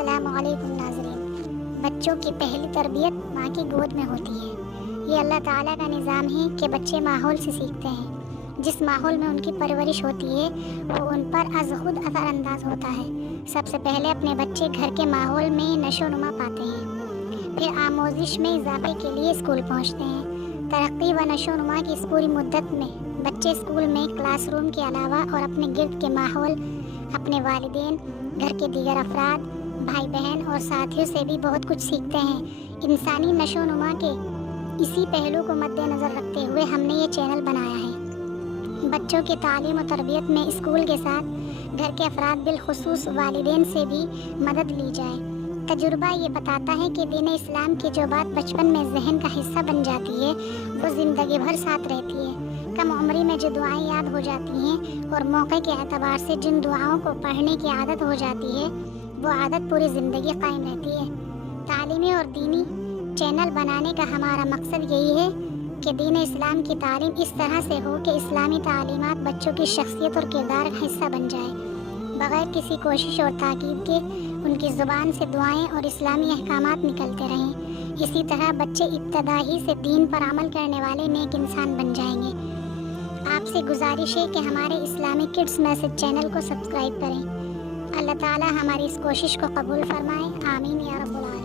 السلام علیکم ناظرین۔ بچوں کی پہلی تربیت ماں کی گود میں ہوتی ہے۔ یہ اللہ تعالیٰ کا نظام ہے کہ بچے ماحول سے سیکھتے ہیں۔ جس ماحول میں ان کی پرورش ہوتی ہے وہ ان پر از خود اثر انداز ہوتا ہے۔ سب سے پہلے اپنے بچے گھر کے ماحول میں نشو و نما پاتے ہیں، پھر آموزش میں اضافے کے لیے اسکول پہنچتے ہیں۔ ترقی و نشو و نما کی اس پوری مدت میں بچے اسکول میں کلاس روم کے علاوہ اور اپنے گرد کے ماحول، اپنے والدین، گھر کے دیگر افراد، بھائی بہن اور ساتھیوں سے بھی بہت کچھ سیکھتے ہیں۔ انسانی نشو و نما کے اسی پہلو کو مد نظر رکھتے ہوئے ہم نے یہ چینل بنایا ہے۔ بچوں کی تعلیم و تربیت میں اسکول کے ساتھ گھر کے افراد بالخصوص والدین سے بھی مدد لی جائے۔ تجربہ یہ بتاتا ہے کہ دین اسلام کی جو بات بچپن میں ذہن کا حصہ بن جاتی ہے وہ زندگی بھر ساتھ رہتی ہے۔ کم عمری میں جو دعائیں یاد ہو جاتی ہیں اور موقع کے اعتبار سے جن دعاؤں کو پڑھنے کی عادت ہو جاتی ہے وہ عادت پوری زندگی قائم رہتی ہے۔ تعلیمی اور دینی چینل بنانے کا ہمارا مقصد یہی ہے کہ دین اسلام کی تعلیم اس طرح سے ہو کہ اسلامی تعلیمات بچوں کی شخصیت اور کردار کا حصہ بن جائے۔ بغیر کسی کوشش اور تاکید کے ان کی زبان سے دعائیں اور اسلامی احکامات نکلتے رہیں۔ اسی طرح بچے ابتدائی سے دین پر عمل کرنے والے نیک انسان بن جائیں گے۔ آپ سے گزارش ہے کہ ہمارے اسلامی کڈس میسج چینل کو سبسکرائب کریں۔ اللہ تعالی ہماری اس کوشش کو قبول فرمائے، آمین یا رب العالمین۔